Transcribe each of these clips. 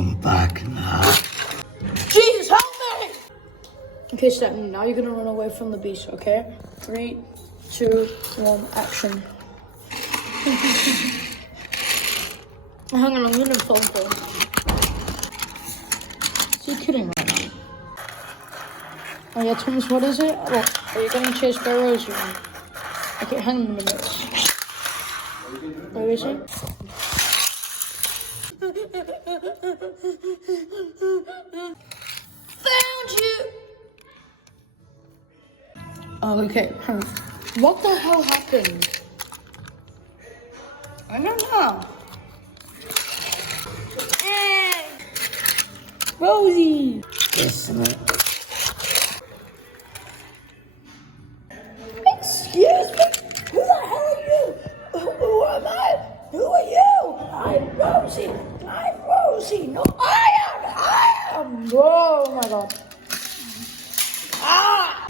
Come back now. Jesus, help me! Okay, Stephanie, now you're gonna run away from the beast, okay? 3, 2, 1, action. Hang on, I'm gonna phone call. Is he kidding right now? Oh yeah, Thomas, what is it? What? Are you getting chased by Rosie? Okay, hang on a minute. Where is he? Found you! Oh, okay. What the hell happened? I don't know. Rosie! Listen up. Excuse me? Who the hell are you? Who am I? Who are you? I'm Rosie. I'm Rosie. No, I am. Oh my god. Ah!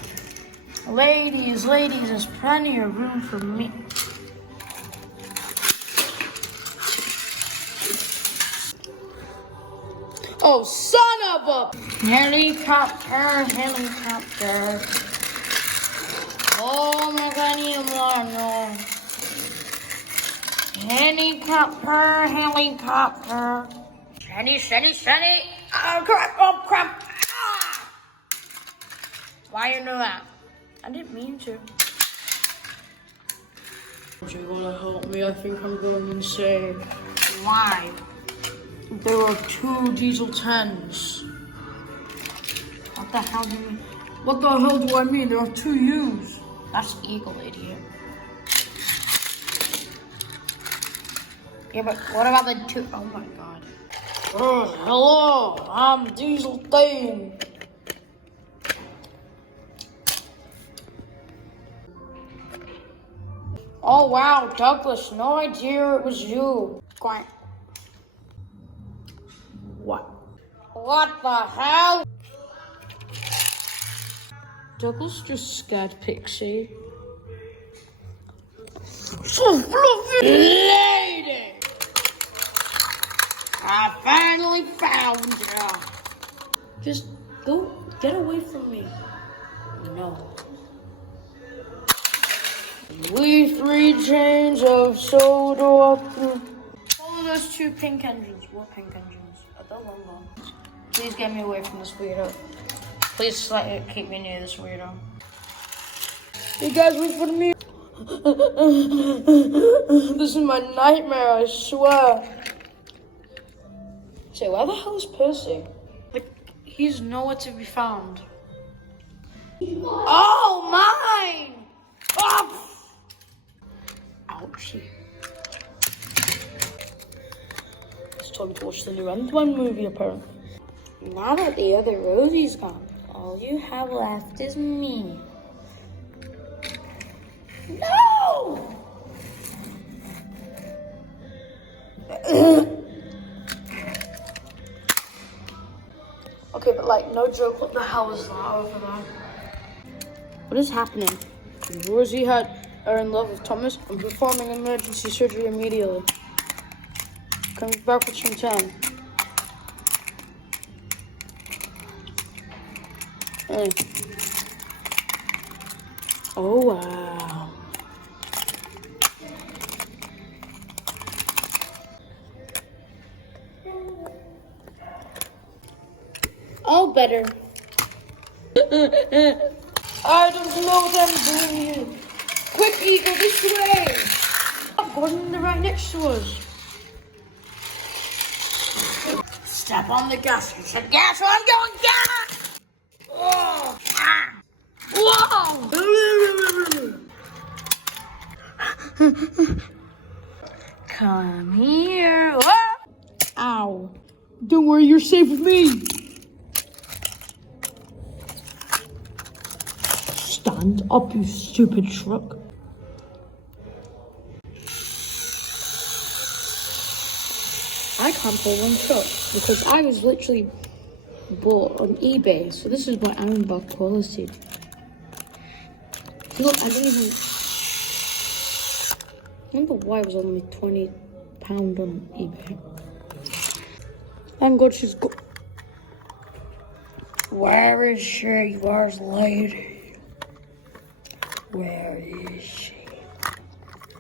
Ladies, there's plenty of room for me. Oh, son of a helicopter. Oh my god, I need more. Helicopter. Shenny. Oh crap. Ah! Why you do that? I didn't mean to. Do you wanna help me? I think I'm going insane. Why? There are 2 diesel 10s. What the hell do you mean? What the hell do I mean? There are 2 U's. That's Eagle, idiot. Yeah, but what about the 2? Oh my god. Oh, hello. I'm Diesel Thane. Oh wow, Douglas, no idea it was you. Quiet. What the hell? Douglas just scared Pixie. So fluffy! Lady! I finally found you. Just go, get away from me. No. We 3 chains of soda up through. Follow those 2 pink engines. What pink engines? I don't remember. Please get me away from this weirdo. Please keep me near this weirdo. You guys wait for me. This is my nightmare, I swear. Say, where the hell is Percy? Like, he's nowhere to be found. Oh, mine! Oh! Ouchie. It's time to watch the new Ant-Man movie, apparently. Now that the other Rosie's gone, all you have left is me. No! Okay, but like, no joke, what the hell is that over there? What is happening? Rosie are in love with Thomas. I'm performing emergency surgery immediately. Coming back with some 10. Oh wow. Oh, better. I don't know what I'm doing here. Quick, Eagle, this way. Oh, Gordon, right next to us. Step on the gas. You said gas, so I'm going gas. Oh, ah. Whoa! Come here. Whoa. Ow. Don't worry, you're safe with me. Stand up, you stupid truck. I can't pull one truck because I was literally bought on eBay. So this is my Iron Bar quality. Look, I didn't even remember why it was only £20 on eBay. Thank God she's go. Where is she? Where's Lady? Where is she?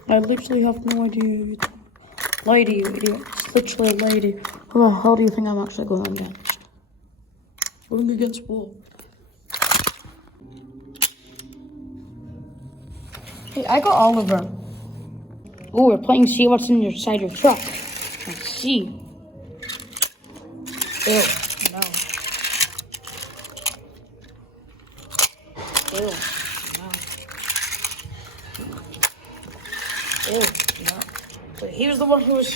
I literally have no idea. Lady, you idiot. It's literally a lady. Oh, how do you think I'm actually going against? Going against what? Hey, I got Oliver. Oh, we're playing see what's inside your truck. Let's see. Ew, no. Ew, no. Ew, no. But he was the one who was...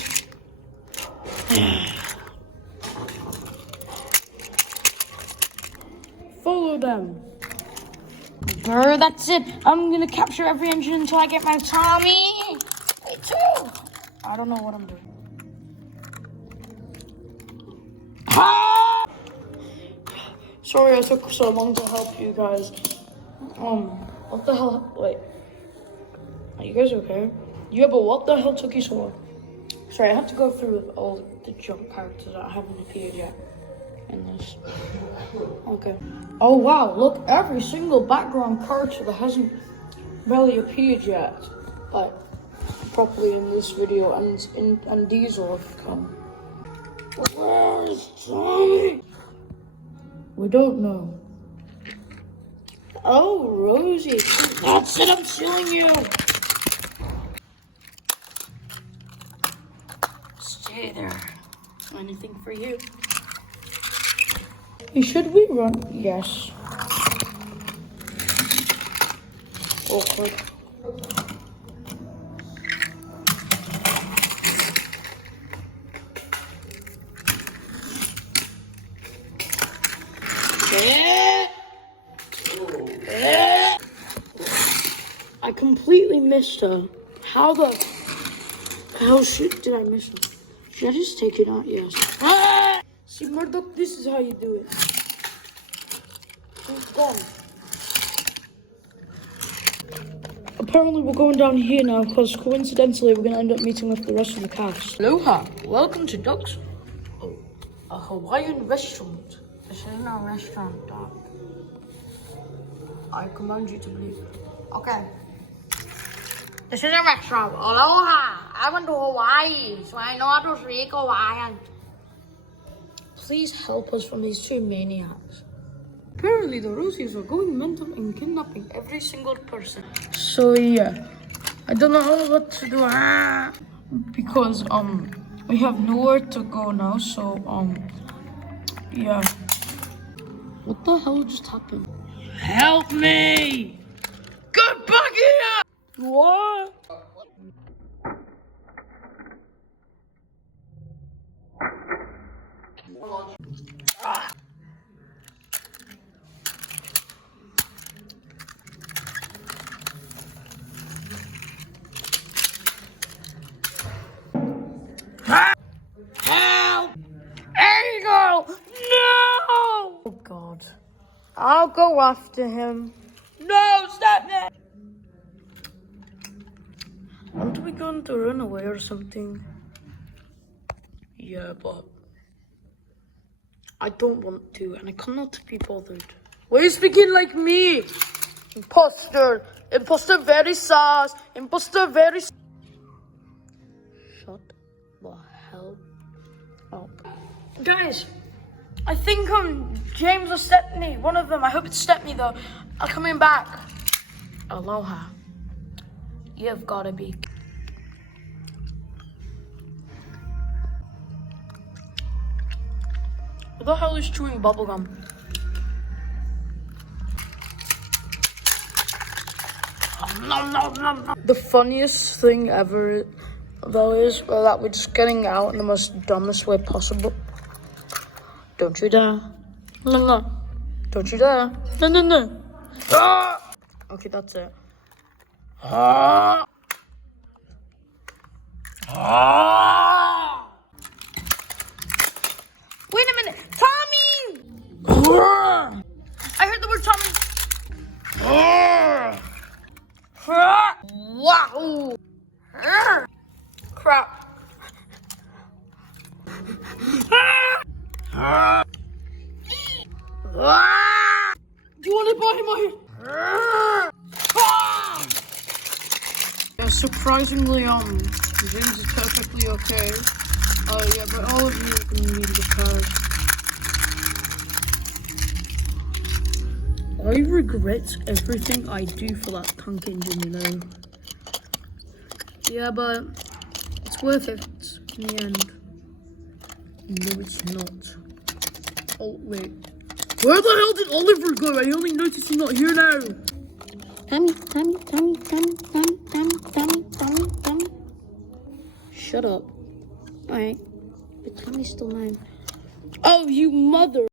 Follow them. Brr, that's it. I'm gonna capture every engine until I get my Tommy. Me too. I don't know what I'm doing. Ah! Sorry I took so long to help you guys. What the hell? Wait. Are you guys okay? Yeah, but what the hell took you so long? Sorry, I have to go through with all the jump characters that haven't appeared yet in this. Okay. Oh wow, look, every single background character that hasn't really appeared yet, like properly in this video, and these will have come. Where's Tommy? We don't know. Oh, Rosie, that's it, I'm stealing you. Stay there. Anything for you. Should we run? Yes. Awkward. I completely missed her. How the hell did I miss her? Should I just take it out? Yes. Ah! See, Murdoch, this is how you do it. She's gone. Apparently we're going down here now because coincidentally we're going to end up meeting with the rest of the cast. Aloha, welcome to Ducks. Oh, a Hawaiian restaurant. This isn't a restaurant, Doc. I command you to believe it. Okay. This is a restaurant. Aloha, I went to Hawaii, so I know how to speak Hawaiian. Please help us from these two maniacs. Apparently the Rosies are going mental and kidnapping every single person. So yeah, I don't know what to do. Because we have nowhere to go now, so yeah. What the hell just happened? Help me! Get back here! What? Help! Eagle! No! Oh God. I'll go after him. No, stop that! Aren't we going to run away or something? Yeah, but I don't want to, and I cannot be bothered. Why are you speaking like me? Imposter! Imposter very sus! Imposter very... Shut the hell up. Guys, I think James or Stepney, one of them. I hope it's Stepney though. I'm coming back. Aloha. You've gotta be... What the hell is chewing bubblegum? Nom, nom, nom, nom. The funniest thing ever though is that we're just getting out in the most dumbest way possible. Don't you dare. No, no. Don't you dare. No, no, no. Ah! Okay, that's it. Ah! Ah! Wait a minute. Tommy! Ah! I heard the word Tommy. Ah! Ah! Wow! Ah! Crap. Ah! Do you want to buy my... Yeah, surprisingly, James is perfectly okay. Yeah, but all of you are gonna need the card. I regret everything I do for that tank engine, you know. Yeah, but it's worth it in the end. No, it's not. Oh, wait. Where the hell did Oliver go? I only noticed he's not here now. Tommy. Shut up. Alright. But Tommy's still mine. Oh, you mother.